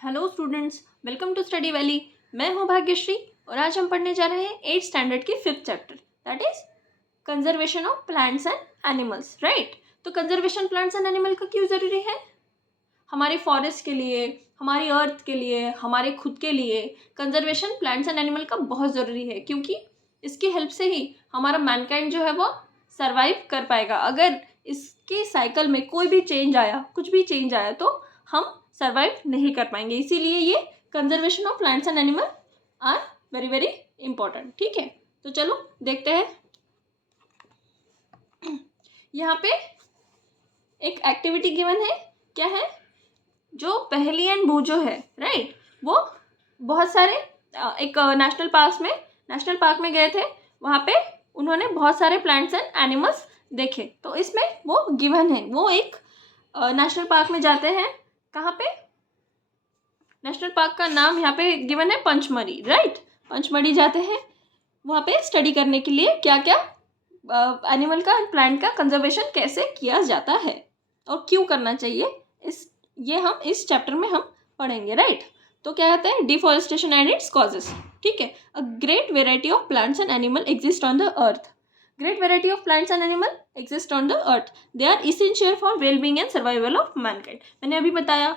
Hello students, welcome to Study Valley. मैं हूं भाग्यश्री और आज हम पढ़ने जा रहे हैं 8th स्टैंडर्ड की 5th chapter, that is conservation of plants and animals. Right, तो कंजर्वेशन प्लांट्स एंड एनिमल का क्यों ज़रूरी है? हमारे फॉरेस्ट के लिए, हमारी अर्थ के लिए, हमारे खुद के लिए कंजर्वेशन प्लांट्स एंड एनिमल का बहुत ज़रूरी है, क्योंकि इसकी हेल्प से ही हमारा मैनकाइंड जो है वो सर्वाइव कर पाएगा। अगर इसके साइकिल में कोई भी चेंज आया, कुछ भी चेंज आया, तो हम सर्वाइव नहीं कर पाएंगे। इसीलिए ये conservation of plants and animal are very very important. ठीक है, तो चलो देखते हैं। यहाँ पे एक एक्टिविटी गिवन है। क्या है? जो पहेली एंड बूझो है, राइट, वो बहुत सारे एक नेशनल पार्क में गए थे। वहाँ पे उन्होंने बहुत सारे प्लांट्स एंड एनिमल्स देखे, तो इसमें वो गिवन है। वो एक नेशनल पार्क में जाते हैं। कहाँ पे? नेशनल पार्क का नाम यहाँ पे गिवन है पंचमढ़ी। राइट, पंचमढ़ी जाते हैं वहाँ पे स्टडी करने के लिए क्या क्या एनिमल का एंड प्लांट का कंजर्वेशन कैसे किया जाता है और क्यों करना चाहिए, हम इस चैप्टर में हम पढ़ेंगे। राइट, तो क्या कहते हैं? Deforestation and it's causes. ठीक है, a great variety of plants and animal exist on the earth. Great variety of plants and animal exist on the earth. They are essential for well-being and survival of mankind. मैंने अभी बताया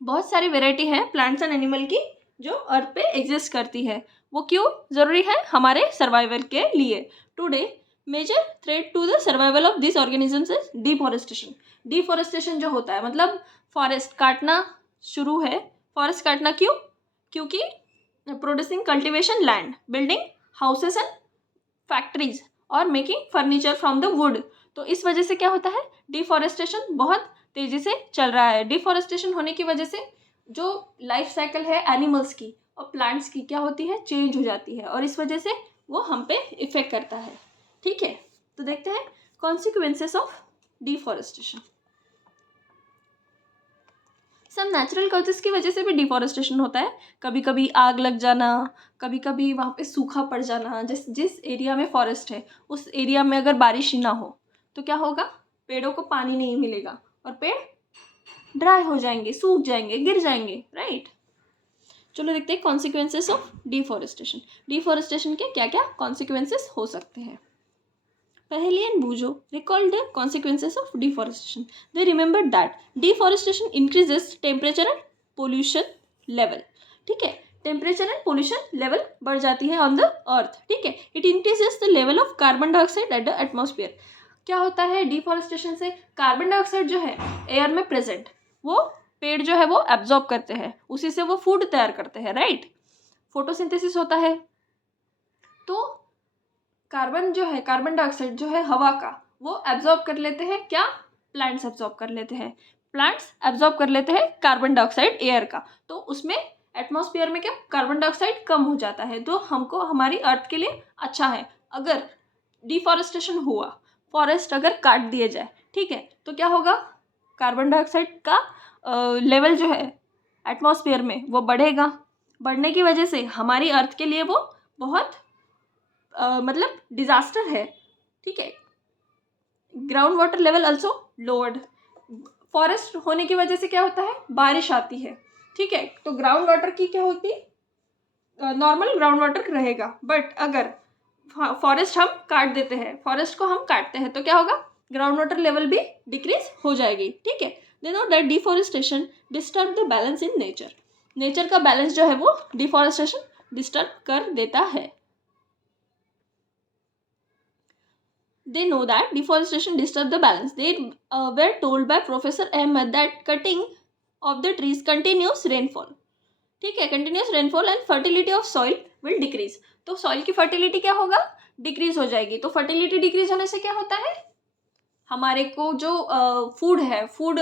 बहुत सारी variety है plants and animal की जो अर्थ पे exist करती है। वो क्यों ज़रूरी है? हमारे सर्वाइवल के लिए। Today major threat to the survival of this organisms is deforestation. Deforestation जो होता है, मतलब फॉरेस्ट काटना शुरू है। फॉरेस्ट काटना क्यों? क्योंकि producing cultivation land, building houses and factories और making furniture from the wood. तो इस वजह से क्या होता है? डिफॉरेस्टेशन बहुत तेज़ी से चल रहा है। डिफॉरेस्टेशन होने की वजह से जो लाइफ साइकिल है एनिमल्स की और प्लांट्स की क्या होती है? चेंज हो जाती है, और इस वजह से वो हम पे इफेक्ट करता है। ठीक है, तो देखते हैं कॉन्सिक्वेंसेस ऑफ डिफॉरेस्टेशन। सब नेचुरल कॉजेस की वजह से भी डिफॉरेस्टेशन होता है। कभी कभी आग लग जाना, कभी कभी वहाँ पे सूखा पड़ जाना। जिस एरिया में फॉरेस्ट है उस एरिया में अगर बारिश ही ना हो तो क्या होगा? पेड़ों को पानी नहीं मिलेगा और पेड़ ड्राई हो जाएंगे, सूख जाएंगे, गिर जाएंगे। राइट, चलो देखते हैं कॉन्सिक्वेंसेस ऑफ डिफॉरेस्टेशन। डिफॉरेस्टेशन के क्या क्या कॉन्सिक्वेंसेस हो सकते हैं। पहेली एंड बूझो recall the consequences of deforestation. They remembered that deforestation increases temperature and pollution level. ठीक है, टेम्परेचर एंड पोल्यूशन लेवल बढ़ जाती है ऑन द अर्थ। ठीक है, it increases the level of carbon dioxide at the atmosphere. क्या होता है डिफॉरेस्टेशन से? कार्बन डाइऑक्साइड जो है एयर में प्रेजेंट, वो पेड़ जो है वो एब्जॉर्ब करते हैं, उसी से वो फूड तैयार करते हैं। राइट, फोटोसिंथेसिस होता है। तो कार्बन जो है, कार्बन डाइऑक्साइड जो है हवा का, वो एब्जॉर्ब कर लेते हैं। क्या? प्लांट्स एब्जॉर्ब कर लेते हैं। प्लांट्स एब्जॉर्ब कर लेते हैं कार्बन डाइऑक्साइड एयर का, तो उसमें एटमॉस्फेयर में क्या कार्बन डाइऑक्साइड कम हो जाता है, जो हमको हमारी अर्थ के लिए अच्छा है। अगर डिफॉरेस्टेशन हुआ, फॉरेस्ट अगर काट दिए जाए, ठीक है, तो क्या होगा? कार्बन डाइऑक्साइड का लेवल जो है एटमॉस्फेयर में वो बढ़ेगा। बढ़ने की वजह से हमारी अर्थ के लिए वो बहुत मतलब डिजास्टर है। ठीक है, ground water level also lowered. Forest होने की वजह से क्या होता है? बारिश आती है। ठीक है, तो ग्राउंड वाटर की क्या होती है? नॉर्मल ग्राउंड वाटर रहेगा। बट अगर फॉरेस्ट हम काट देते हैं, फॉरेस्ट को हम काटते हैं, तो क्या होगा? ग्राउंड वाटर लेवल भी डिक्रीज हो जाएगी। ठीक है, they know that deforestation disturb the balance in nature. Nature का बैलेंस जो है वो डिफॉरेस्टेशन डिस्टर्ब कर देता है। They know that deforestation disturbs the balance. They were told by Professor Ahmed that cutting of the trees continues rainfall. ठीक है, continuous rainfall and fertility of soil will decrease. तो soil की fertility क्या होगा? Decrease हो जाएगी। तो fertility decrease होने से क्या होता है? हमारे को जो फूड है, फूड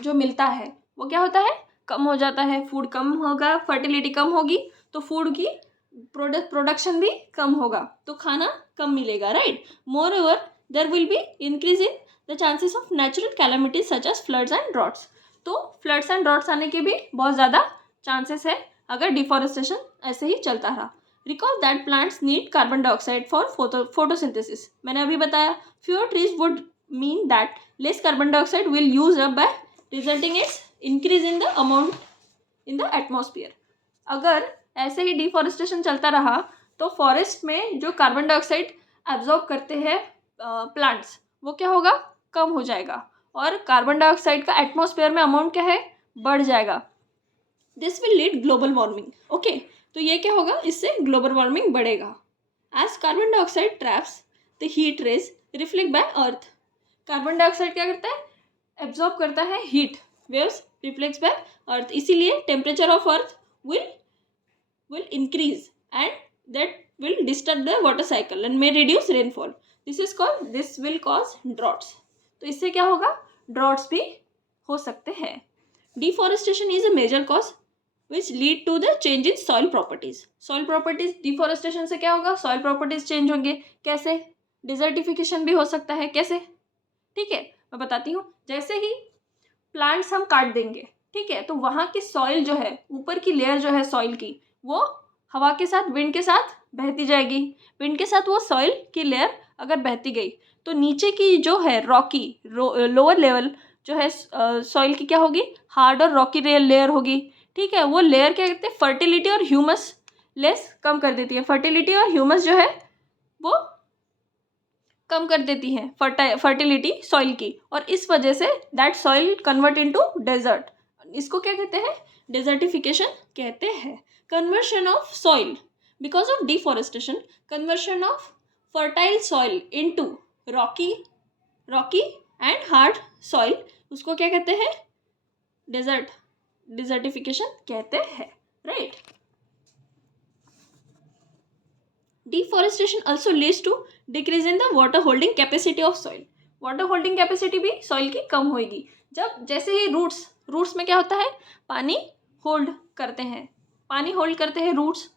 जो मिलता है वो क्या होता है? कम हो जाता है। फूड कम होगा, फर्टिलिटी कम होगी, तो फूड की प्रोडक्शन भी कम होगा, तो खाना कम मिलेगा। Right, moreover there will be increase in the chances of natural calamities such as floods and droughts. तो फ्लड्स एंड ड्रॉट्स आने के भी बहुत ज़्यादा चांसेस है अगर डिफॉरेस्टेशन ऐसे ही चलता रहा। Recall that plants need carbon dioxide for photosynthesis. मैंने अभी बताया fewer trees would mean that less carbon dioxide will use up by resulting it's increase in the amount in the atmosphere. अगर ऐसे ही डिफॉरेस्टेशन चलता रहा तो फॉरेस्ट में जो कार्बन डाइऑक्साइड एब्जॉर्ब करते हैं प्लांट्स, वो क्या होगा, कम हो जाएगा, और कार्बन डाइऑक्साइड का एटमॉस्फेयर में अमाउंट क्या है, बढ़ जाएगा। This will lead global warming. Okay, तो ये क्या होगा, इससे ग्लोबल वार्मिंग बढ़ेगा। As carbon dioxide traps the heat rays reflect by earth. Carbon dioxide क्या करता है, एब्जॉर्ब करता है heat waves, reflects by earth, इसीलिए temperature of earth will increase and that will disturb the water cycle and may reduce rainfall. This will cause droughts. तो इससे क्या होगा, ड्रॉट्स भी हो सकते हैं। Deforestation is a major cause which lead to the change in soil properties. soil properties deforestation से क्या होगा, soil properties चेंज होंगे। कैसे, डिजर्टिफिकेशन भी हो सकता है। कैसे, ठीक है, मैं बताती हूँ। जैसे ही प्लांट्स हम काट देंगे, ठीक है, तो वहाँ की सॉइल जो है, ऊपर की लेयर जो है सॉइल की, वो हवा के साथ, विंड के साथ बहती जाएगी। विंड के साथ वो सॉइल की लेयर अगर बहती गई तो नीचे की जो है रॉकी लोअर लेवल जो है सॉइल की क्या होगी, हार्ड और रॉकी लेयर होगी। ठीक है, वो लेयर क्या करते हैं, फर्टिलिटी और ह्यूमस लेस कम कर देती है। फर्टिलिटी और ह्यूमस जो है वो कम कर देती है फर्टिलिटी सॉइल की, और इस वजह से that soil convert into desert. इसको क्या कहते हैं, डेजर्टिफिकेशन कहते हैं। Conversion of soil because of deforestation, conversion of fertile soil into rocky and hard soil, उसको क्या कहते हैं, डिजर्टिफिकेशन कहते हैं, right. Deforestation also leads to decrease in the water holding capacity of soil. Water holding capacity भी soil की कम होगी। जब जैसे ही रूट्स में क्या होता है, पानी होल्ड करते हैं रूट्स,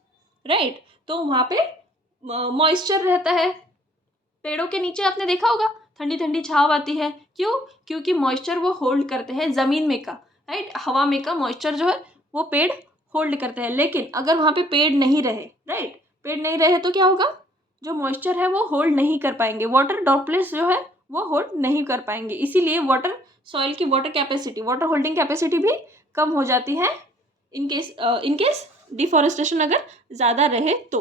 राइट। तो वहाँ पे मॉइस्चर रहता है। पेड़ों के नीचे आपने देखा होगा ठंडी ठंडी छाव आती है, क्यों, क्योंकि मॉइस्चर वो होल्ड करते हैं ज़मीन में का, राइट, हवा में का मॉइस्चर जो है वो पेड़ होल्ड करते हैं। लेकिन अगर वहाँ पे पेड़ नहीं रहे, राइट, पेड़ नहीं रहे तो क्या होगा, जो मॉइस्चर है वो होल्ड नहीं कर पाएंगे, वाटर ड्रॉपलेट्स जो है वो होल्ड नहीं कर पाएंगे। इसीलिए सॉइल की वाटर होल्डिंग कैपेसिटी भी कम हो जाती है इन केस डिफॉरेस्टेशन अगर ज़्यादा रहे तो।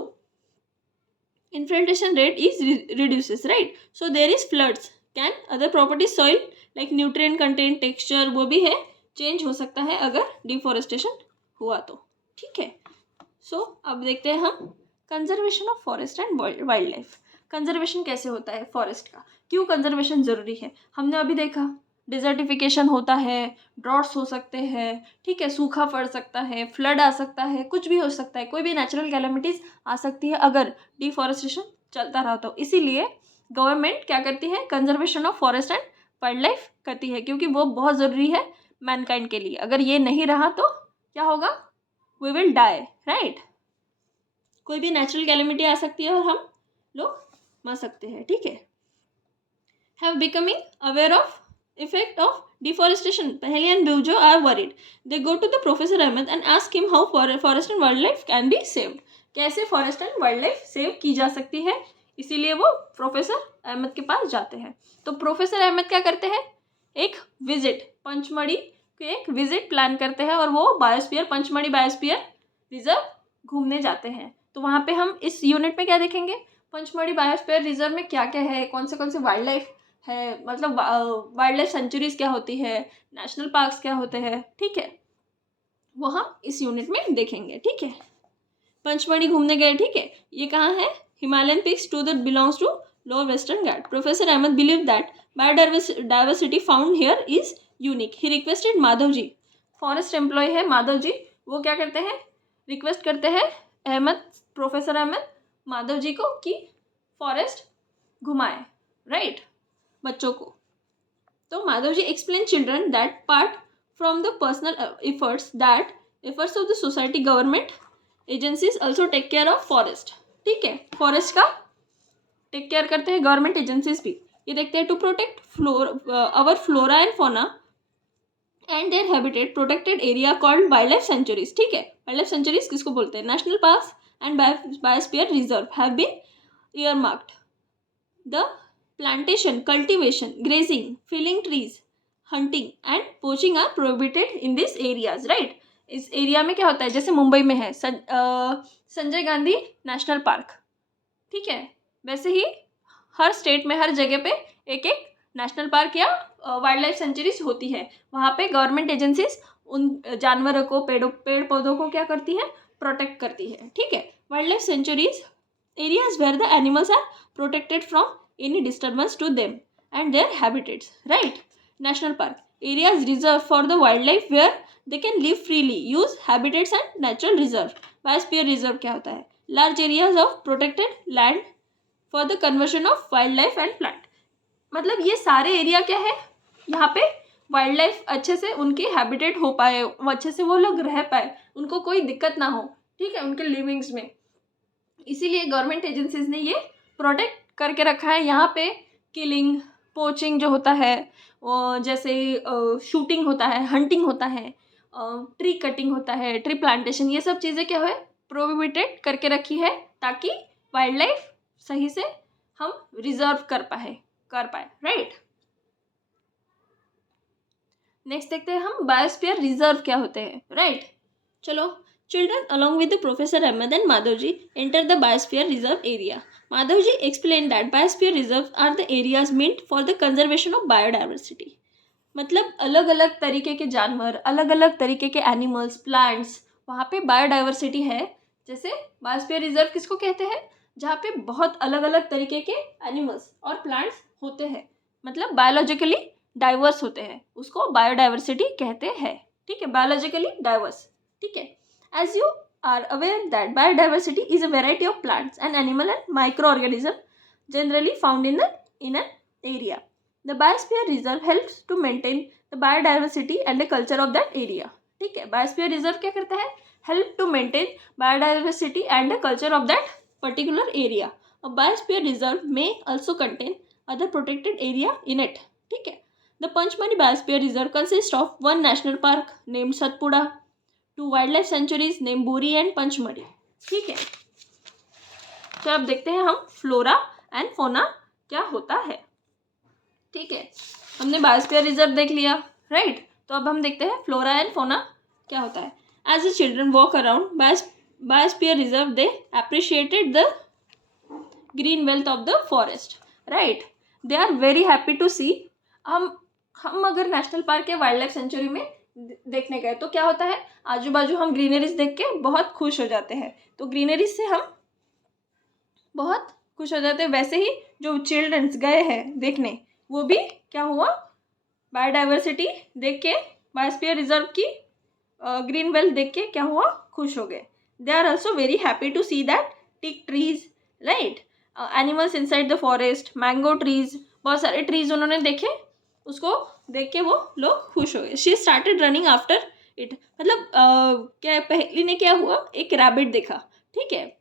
Infiltration rate is reduces, right, so there is floods, can other properties soil like nutrient content, texture, वो भी है चेंज हो सकता है अगर डिफॉरेस्टेशन हुआ तो, ठीक है। सो अब देखते हैं हम conservation of forest and wild life. Conservation कैसे होता है फॉरेस्ट का, क्यों कंजर्वेशन ज़रूरी है। हमने अभी देखा डिजर्टिफिकेशन होता है, ड्रॉट्स हो सकते हैं, ठीक है, सूखा पड़ सकता है, फ्लड आ सकता है, कुछ भी हो सकता है, कोई भी नेचुरल कैलेमिटीज़ आ सकती है अगर डिफॉरेस्टेशन चलता रहा तो। इसीलिए गवर्नमेंट क्या करती है, conservation of forest and wild life करती है, क्योंकि वो बहुत ज़रूरी है मैनकाइंड के लिए। अगर ये नहीं रहा तो क्या होगा, वी विल डाई, राइट। कोई भी नेचुरल कैलेमिटी आ सकती है और हम लोग मर सकते हैं, ठीक है। Have becoming aware of effect of deforestation, Paheli and Boojho are worried, they go to the professor Ahmad and ask him how forest and wildlife can be saved, कैसे forest and wildlife save की जा सकती है। इसीलिए वो professor Ahmad के पास जाते हैं। तो प्रोफेसर अहमद क्या करते हैं, एक विजिट पंचमढ़ी के एक विजिट प्लान करते हैं और वो बायोस्फीयर, पंचमढ़ी बायोस्फीयर रिजर्व घूमने जाते हैं। तो वहाँ पे हम इस यूनिट में क्या देखेंगे, पंचमढ़ी बायोस्फीयर रिजर्व में क्या क्या है, कौन से वाइल्ड लाइफ है, मतलब वाइल्ड लाइफ सेंचुरीज क्या होती है, नेशनल पार्क्स क्या होते हैं, ठीक है, वो हम इस यूनिट में देखेंगे, ठीक है। पंचमढ़ी घूमने गए, ठीक है, ये कहाँ है, Himalayan peaks to that belongs to lower Western Ghat. Professor Ahmad believe that biodiversity found here is unique. He requested Madhav ji, forest employ है माधव जी, वो क्या करते हैं, रिक्वेस्ट करते हैं प्रोफेसर अहमद माधव जी को कि फॉरेस्ट घुमाए, राइट, बच्चों को। तो Madhav ji explain children that part from the personal efforts of the society, government agencies also take care of forest, ठीक है, फॉरेस्ट का टेक केयर करते हैं गवर्नमेंट एजेंसीज भी। ये देखते हैं to protect our flora and fauna and their habitat, protected area called wild life sanctuaries, ठीक है। वाइल्ड लाइफ सेंचुरीज किसको बोलते हैं, national parks and biosphere reserve have been earmarked. The plantation, cultivation, grazing, felling trees, hunting and poaching are prohibited in these areas, right. इस area में क्या होता है, जैसे मुंबई में है संजय गांधी नेशनल पार्क, ठीक है, वैसे ही हर स्टेट में हर जगह पे एक एक नेशनल पार्क या वाइल्ड लाइफ सेंचुरीज होती है। वहाँ पे गवर्नमेंट एजेंसीज उन जानवरों को, पेड़ पौधों को क्या करती है, प्रोटेक्ट करती है, ठीक है। Wild life sanctuaries areas where the animals are protected from any disturbance to them and their habitats, right? National park areas reserved for the wildlife where they can live freely, use habitats and natural reserve. Biosphere reserve क्या होता है, large areas of protected land for the conversion of wildlife and plant. मतलब ये सारे area क्या है, यहाँ पे वाइल्ड लाइफ अच्छे से उनके हैबिटेट हो पाए, वो अच्छे से वो लोग रह पाए, उनको कोई दिक्कत ना हो, ठीक है, उनके लिविंग्स में। इसीलिए गवर्नमेंट एजेंसीज ने ये प्रोटेक्ट करके रखा है। यहाँ पे किलिंग, पोचिंग जो होता है, जैसे शूटिंग होता है, हंटिंग होता है, ट्री कटिंग होता है, ट्री प्लांटेशन, ये सब चीज़ें क्या है, प्रोहिबिटेड करके रखी है, ताकि वाइल्ड लाइफ सही से हम रिजर्व कर पाए, राइट। नेक्स्ट देखते हैं हम बायोस्फीयर रिजर्व क्या होते हैं, राइट। चलो, children along with the Professor Ahmed and Madhavji enter the biosphere reserve area. Madhavji explained that biosphere reserves are the areas meant for the conservation of biodiversity. मतलब अलग अलग तरीके के जानवर, अलग अलग तरीके के एनिमल्स, प्लांट्स, वहाँ पे बायोडाइवर्सिटी है। जैसे बायोस्फीयर रिजर्व किसको कहते हैं, जहाँ पे बहुत अलग अलग तरीके के एनिमल्स और प्लांट्स होते हैं, मतलब बायोलॉजिकली डाइवर्स होते हैं, उसको बायोडाइवर्सिटी कहते हैं, ठीक है, बायोलॉजिकली डाइवर्स, ठीक है। As you are aware that biodiversity is a variety of plants and animal and microorganisms generally found in an area. The biosphere reserve helps to maintain the biodiversity and the culture of that area. ठीक है, biosphere reserve क्या करता है, help to maintain biodiversity and the culture of that particular area. A biosphere reserve may also contain other protected area in it. ठीक है, the Panchmani Biosphere Reserve consists of one national park named Satpura, 2 wild sanctuaries name Bori and Pachmarhi, ठीक है। तो अब देखते हैं हम flora and फोना क्या होता है, ठीक है। हमने बायोस्फीयर रिजर्व देख लिया, राइट। तो अब हम देखते हैं फ्लोरा एंड फोना क्या होता है। As the children walk around biosphere reserve they appreciated the green wealth of the forest, right. They are very happy to see. हम अगर नेशनल पार्क या वाइल्ड लाइफ सेंचुरी में देखने गए तो क्या होता है, आजू बाजू हम ग्रीनरीज देख के बहुत खुश हो जाते हैं, तो ग्रीनरीज से हम बहुत खुश हो जाते हैं। वैसे ही जो चिल्ड्रंस गए हैं देखने, वो भी क्या हुआ, बायोडाइवर्सिटी देख के, बायोस्फीयर रिजर्व की ग्रीन वेल्थ देख के क्या हुआ, खुश हो गए। They are also very happy to see that teak trees, right, animals inside the forest, mango trees, बहुत सारे ट्रीज उन्होंने देखे, उसको देख के वो लोग खुश हो गए। She started running after it, मतलब क्या पहली ने क्या हुआ, एक रैबिट देखा, ठीक है।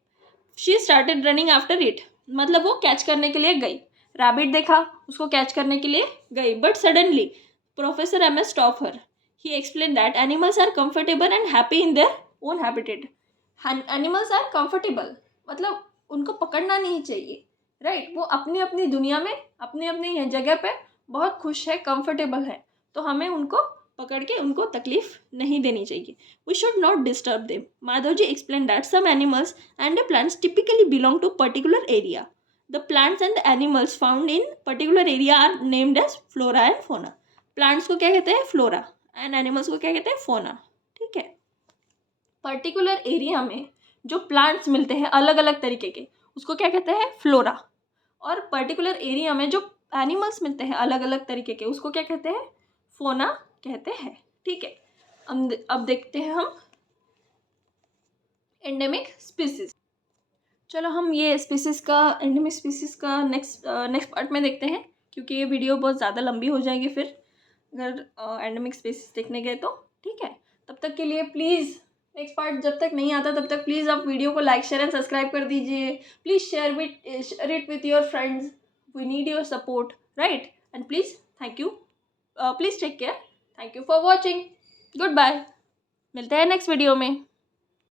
She started running after it, मतलब वो कैच करने के लिए गई, रैबिट देखा, उसको कैच करने के लिए गई, but suddenly professor M S stop her. He explain that animals are comfortable and happy in their own habitat. Animals are comfortable, मतलब उनको पकड़ना नहीं चाहिए, राइट। वो अपनी अपनी दुनिया में, अपनी अपनी जगह पे बहुत खुश है, कंफर्टेबल है, तो हमें उनको पकड़ के उनको तकलीफ नहीं देनी चाहिए। We should not disturb them. Madhav ji explain that some animals and the plants typically belong to particular area. The plants and the animals found in particular area are named as flora and fauna. Plants को क्या कहते हैं, flora, and animals को क्या कहते हैं, फोना, ठीक है। पर्टिकुलर एरिया में जो प्लांट्स मिलते हैं अलग अलग तरीके के, उसको क्या कहते हैं, फ्लोरा, और पर्टिकुलर एरिया में जो एनिमल्स मिलते हैं अलग अलग तरीके के, उसको क्या कहते हैं, फोना कहते हैं, ठीक है। अब देखते हैं हम एंडेमिक स्पीसीज। चलो हम ये स्पीसीज का, एंडेमिक स्पीसीज का नेक्स्ट पार्ट में देखते हैं, क्योंकि ये वीडियो बहुत ज़्यादा लंबी हो जाएगी फिर अगर एंडेमिक स्पीसीज देखने गए तो, ठीक है। तब तक के लिए प्लीज़, नेक्स्ट पार्ट जब तक नहीं आता तब तक प्लीज़ आप वीडियो को लाइक शेयर एंड सब्सक्राइब कर दीजिए। Please share it with your friends. We need your support, right? And please, thank you. Please take care. Thank you for watching. Goodbye. मिलते हैं नेक्स्ट वीडियो में।